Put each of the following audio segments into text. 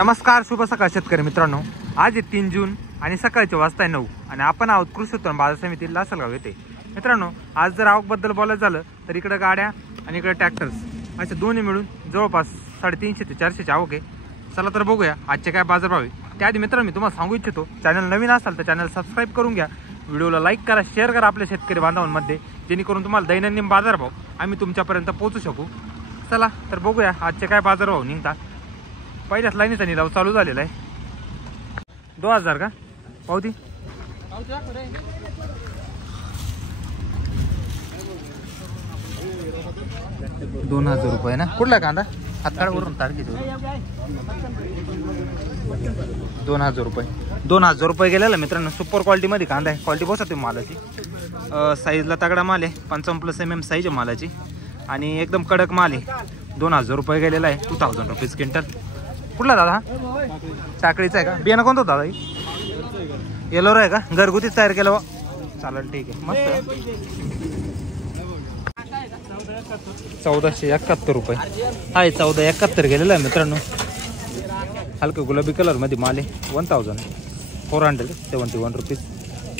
नमस्कार, शुभ सकाळ शेतकरी मित्रांनो। आज आहे 3 जून आणि सकाळचे वाजता 9 आणि आपण आहोत कृषी उत्पन्न बाजार समिती लासलगाव येथे। मित्रांनो, आज जर आवकबद्दल बोलायचं झालं तर इकडे गाड्या आणि इकडे ट्रॅक्टर्स असे दोन्ही मिळून जवळपास 350 ते 400 ची आवक आहे। चला तर बघूया आजचे काय बाजारभाव आहे। त्याआधी मित्रांनो मी तुम्हाला सांगू इच्छितो, चॅनल नवीन असाल तर चॅनल सबस्क्राइब करून घ्या, व्हिडिओला लाईक करा, शेअर करा आपल्या शेतकरी बांधवांमध्ये, जेणेकरून तुम्हाला दैनंदिन बाजारभाव आम्ही तुमच्यापर्यंत पोहोचू शकू। चला तर बघूया आजचे काय बाजारभाव निघतात। पहिल्याच लाईनीचा निलाव चालू झालेला आहे। 2000 का पावती 2000 रुपये ना। कुठला कांदा हातकाळवरून तारखे 2000 रुपये 2000 रुपये गेलेला मित्रांनो। सुपर क्वालिटी मध्ये कांदा आहे, क्वालिटी बसते मालाची, साईजला तगडा माल आहे, 55+ mm साईज आहे मालाची आणि एकदम कडक माल आहे। 2000 रुपये गेलेला आहे, 2000 रुपीज क्विंटल। कुठला दादा टाकळीचा आहे का? बियाणं कोणतं दादा? येलोर आहे का? घरगुतीच तयार केलं? चालेल, ठीक आहे, मस्त। 1471 रुपये आहे, 1471 गेलेला आहे मित्रांनो। हलका गुलाबी कलर मध्ये माल आहे, 1471 रुपीज।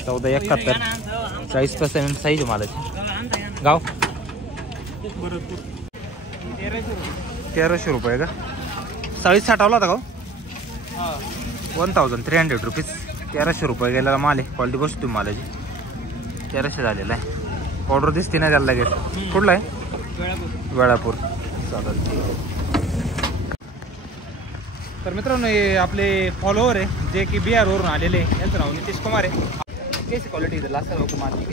1471 40+ mm साईज मालाची। गाव 1300 रुपये का? 60 होता का? 1300 रुपीज। 1300 रुपये गेलेला माल आहे, क्वालिटी बसतो मालाची। 1300 झालेला आहे, ऑर्डर दिसते ना त्याला लगेच। कुठला आहे? वेळापूर। चालेल, ठीक आहे। तर मित्रांनो हे आपले फॉलोअर आहे जे की बिहार वरून आलेले, यांचं नाव नितीश कुमार आहे। कैसी क्वालिटी है लासलगाव के माल की?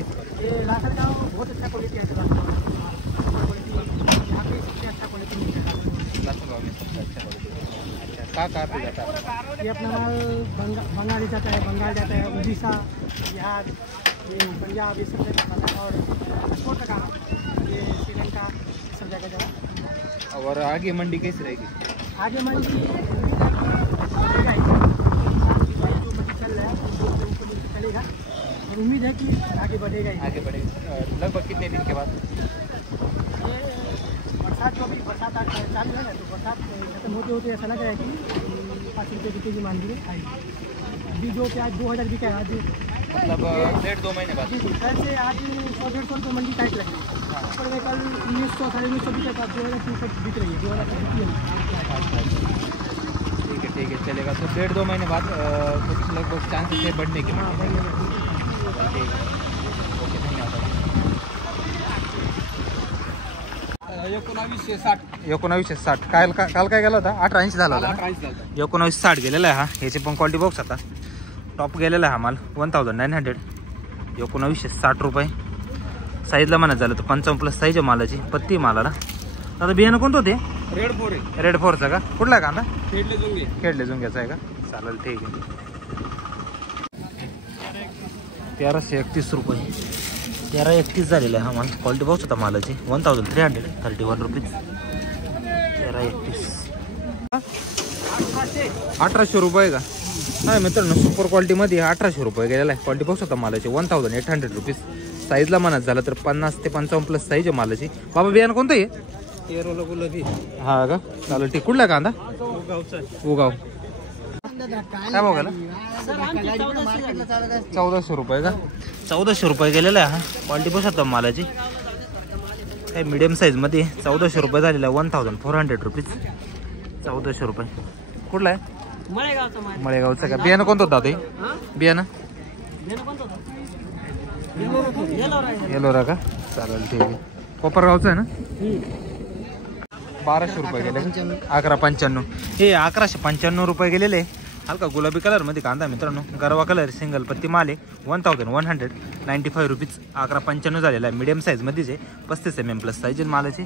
ये लासलगाव बहुत अच्छा क्वालिटी है। लासलगाव में सबसे अच्छा क्वालिटी कहाँ पे जाता है? ये अपना माल बंगाल जाता है, जाता है, उड़ीसा, बिहार, ये पंजाब, ये सब जगह, और एक्सपोर्ट का ये श्रीलंका सब जगह जाएगा। और आगे मंडी कैसी रहेगी? आगे मंडी चलेगा और उम्मीद है कि आगे बढ़ेगा ही। आगे बढ़ेगा। लगभग कितने दिन के बाद? बरसात चालू है ना, तो बरसात खत्म होते होते ऐसा लग रहा है कि 5 रुपये की केजी मान लीजिए आएगी। अभी जो प्याज 2000 बिका है आज, मतलब 1.5-2 महीने बाद। कल से आज 100-150 रुपये मंडी टाइट लगी है। ऊपर में कल 1900 1950 बिका था, 2300 बिक रही है, 2000 ठीक है, चलेगा। तो 1.5-2 महीने बाद कुछ लगभग चांसेस है बढ़ने के। ठीक है, ओके, धन्यवाद। 1960 काल काय गेला होता? 1880 झाला होता। 1960 गेलेला आहे हा। याची पण क्वालिटी बॉक्स आता टॉप गेलेला आहे हा माल, 1900। 1960 रुपये साईजला म्हणत झालं तर 55+ साईज आहे मालाची, पत्ती मालाला। आता बियाणं कोणतं होते? रेड 4चा का? कुठला कांदा? खेडले जुंग्याचा आहे का? चालेल, ठीक आहे। 1331 रुपये 1331 झालेला आहे हा माल, क्वालिटी बॉक्स होता मालाची, 1331 रुपीज। 1331 1800 रुपये का? नाही मित्रांनो, सुपर क्वालिटी मध्ये 1800 रुपये गेलेला आहे, क्वालिटी बॉक्स होता मालाची, 1800 रुपीज। साईजला म्हणत झालं तर 50 ते 55+ साईज आहे मालाची। बाबा बियाणं कोणतं आहे? गुलाबी। हा का? चालेल, ठीक। कुठला कांदा? उगाव। काय भाव गेला? 1400 रुपये का? 1400 रुपये गेलेला आहे हा, क्वालिटी बस होता मालाची, काही मीडियम साईज मध्ये। 1400 रुपये झालेला आहे, 1400 रुपीज। 1400 रुपये। कुठला आहे? मळेगावचा का? बियाणं कोणतं होतं ते? बियाणं येलोरा का? चालेल, ठीक आहे। कोपरगावचं आहे ना? 1200 रुपये गेले। 1195 हे 1195 रुपये गेलेले। हलका गुलाबी कलर मध्ये कांदा मित्रांनो, गरवा कलर, सिंगल पत्ती माल आहे, 1195 रुपीज। 1195 झालेला आहे, मीडियम साईज मध्येच आहे, 35 mm+ साईज आहे मालाची।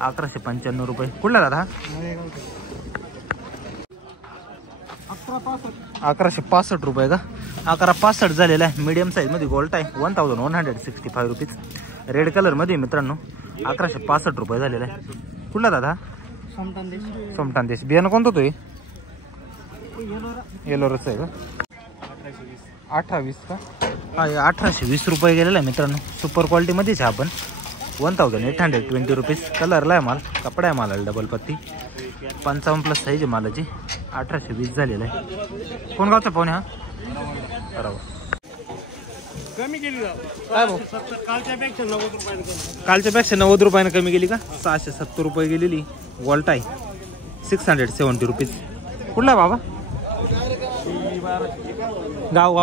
1195 रुपये। कुठला दादा? 1165 रुपये का? 1165 झालेला आहे, मीडियम साईज मध्ये गोल्ट आहे, 1165 रुपीज। रेड कलर मध्ये मित्रांनो 1165 रुपये झालेला आहे। कुठला दादा? सोमटांदेश। बियाणं कोणतं तो? येलोरच आहे का? 1820 का? हा, 1820 रुपये गेलेला आहे मित्रांनो, सुपर क्वालिटी मध्येच आहे आपण। 1820 रुपीज। कलरला आहे माल, कपडा आहे मालाला, डबल पत्ती, 55+ साईज आहे मालाची। 1820 झालेला आहे. कोण गावचा पाहुणे हा? बरोबर. कमी केली काय भाऊ? कालच्यापेक्षा 90 रुपये. कालच्यापेक्षा 90 रुपयानं कमी गेली का? 670 रुपये गेलेली. वॉल्ट आहे 670 रुपीज. कुठला आहे बाबा? गाव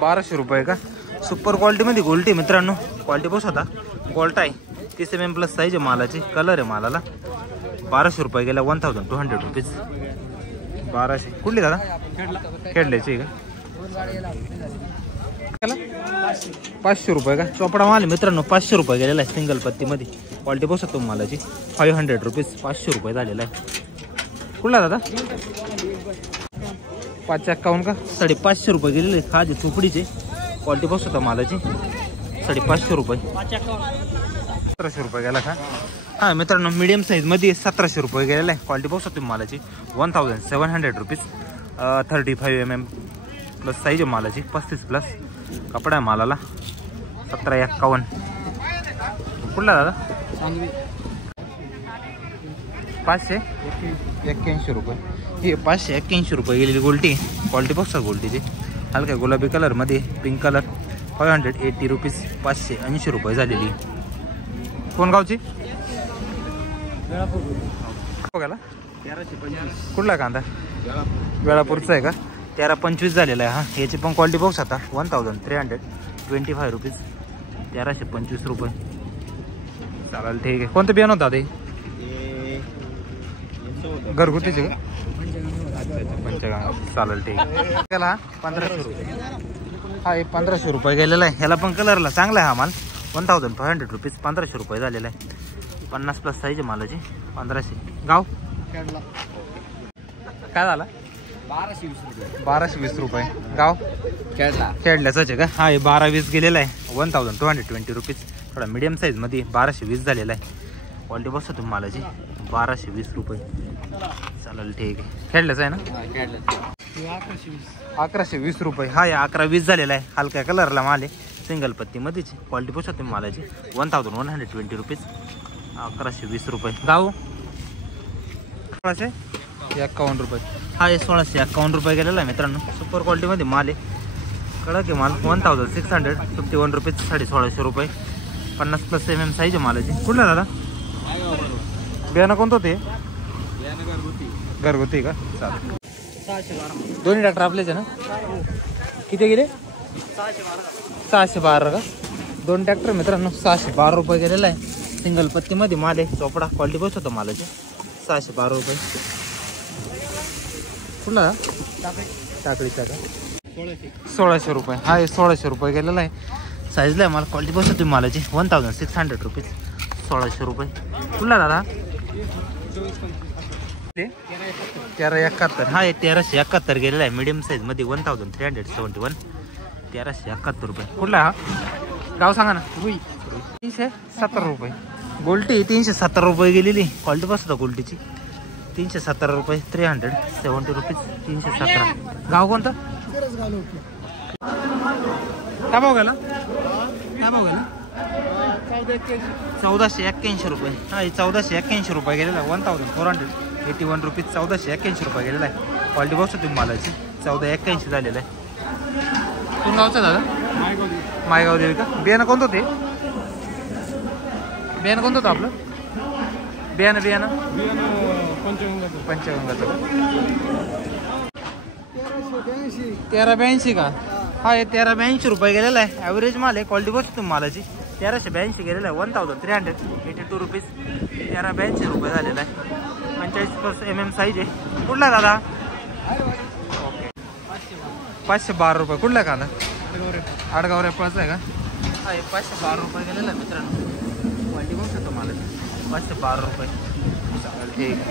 1200 रुपये का? सुपर क्वालिटीमध्ये गोल्टी मित्रांनो. क्वालिटी बस होता. गोल्ट आहे 30 mm प्लस साईज आहे मालाची. कलर आहे मालाला. 1200 रुपये गेला. 1200 रुपीज. 1200. कुठली दादा? खेडल्याची का? 500 रुपये का? चोपडा माल मित्रांनो. 500 रुपये गेलेला आहे सिंगल पत्तीमध्ये. क्वालिटी बसतो मालाची. 500 रुपीज. 500 रुपये झालेला आहे. कुठला दादा? 551 का? 550 रुपये गेलेले. खाजी चोपडीचे. क्वालिटी बसतो मालाची. 550 रुपये. 1700 रुपये गेला का? हां मित्रांनो मीडियम साईजमध्ये 1700 रुपये गेलेला आहे. क्वालिटी बघू शकतो मालाची. 1700 रुपीज. 35 mm प्लस साईज आहे मालाची. 35 प्लस कपडा आहे मालाला. 1751. कुठला दादा? 581 रुपये. ही 581 रुपये गेलेली गोल्टी. क्वालिटी बघा गोल्टीची. हलक्या गुलाबी कलरमध्ये पिंक कलर. 580 रुपीज. 580 रुपये झालेली. कोण गावची? बघायला 1325. कुठला कांदा? वेळापूरचा आहे का? 1325 झालेला आहे. हा याची पण क्वालिटी बघू शकता. 1325 रुपीज. 1325 रुपये. चालेल ठीक आहे. कोणतं बियाणं होतं ते? घरगुतीचे का? पंचगंगा. चालेल ठीक आहे. त्याला 1500 रुपये. हा हे 1500 रुपये गेलेला आहे. ह्याला पण कलरला चांगला आहे हा माल. 1500 रुपीज. 1500 रुपये झालेला आहे. 50 प्लस साईज आहे मालाची. 1500. गाव काय झाला? 1220 रुपये. गाव खेडल्याच आहे का? हा हे 1220 गेलेला आहे. 1220 रुपीज. थोडा मिडियम साईजमध्ये 1220 झालेला आहे. क्वालिटी बसतो तुम्ही मालाची. 1220 रुपये. चालेल ठीक आहे. खेडल्याच आहे ना? 1120 रुपये. हा हे 1120 झालेला आहे. हलक्या कलरला माल आहे. सिंगल पत्तीमध्येच. क्वालिटी बसतो तुम्ही मालाची. 1120 रुपीज. 1120 रुपये. गाव 1651 रुपये. हा हे 1651 रुपये गेलेला आहे मित्रांनो. सुपर क्वालिटीमध्ये माल आहे. कडक आहे माल. 1651 रुपीज. 1650 रुपये. 50 प्लस mm साईज आहे मालाची. कुठला दादा? बियाणं कोणतं ते? घरगुती का? चालेल. दोन्ही ट्रॅक्टर आपलेच आहे ना? किती गेले? 612 का? 2 ट्रॅक्टर मित्रांनो. 612 रुपये गेलेला आहे. सिंगल पत्तीमध्ये माल आहे. चोपडा क्वालिटी बस होतो मालाची. 612 रुपये. कुठला? टाकळीचा का? 1600 रुपये. हा हे 1600 रुपये गेलेला आहे. साईजला आहे माल. क्वालिटी बस होती मालाची. 1600 रुपीज. 1600 रुपये. कुठला दादा? 1371. हा हे 1371 गेलेला आहे. मिडियम साईजमध्ये. 1371. 1371 रुपये. कुठला हा? गाव सांगा ना. 370 रुपये. गोल्टी 370 रुपये गेलेली. क्वालिटी बसतो गोल्टीची. 370 रुपये. 370 रुपीज. 317. गाव कोणतं? काय भाव गेला? 1481 रुपये. हा 1481 रुपये गेलेला आहे. 1481 रुपीज. 1481 रुपये गेलेला आहे. क्वालिटी बसतो तुम्ही मालाची. 1481 झालेला आहे. कोण गावचं दादा? मायगाव देवी का? बियाणं कोणतं ते? बियाणं कोणतं होतं आपलं? बियाणं पंचगंगाचं. 1382 का? हा हे 1382 रुपये गेलेला आहे. ॲव्हरेज माल आहे. क्वालिटी बसतो तुम्ही मालाची. 1382 गेलेला आहे. 1382 रुपीज. 1382 रुपये झालेला आहे. 45 प्लस mm साईज आहे. कुठला दादा? ओके. 512 रुपये. कुठला कांदा? आडगाव रेपळाचा आहे का? हा हे 512 रुपये गेलेला आहे मित्रांनो. क्वालिटी बघू शकतो मला. 512 रुपये. चालेल ठीक आहे.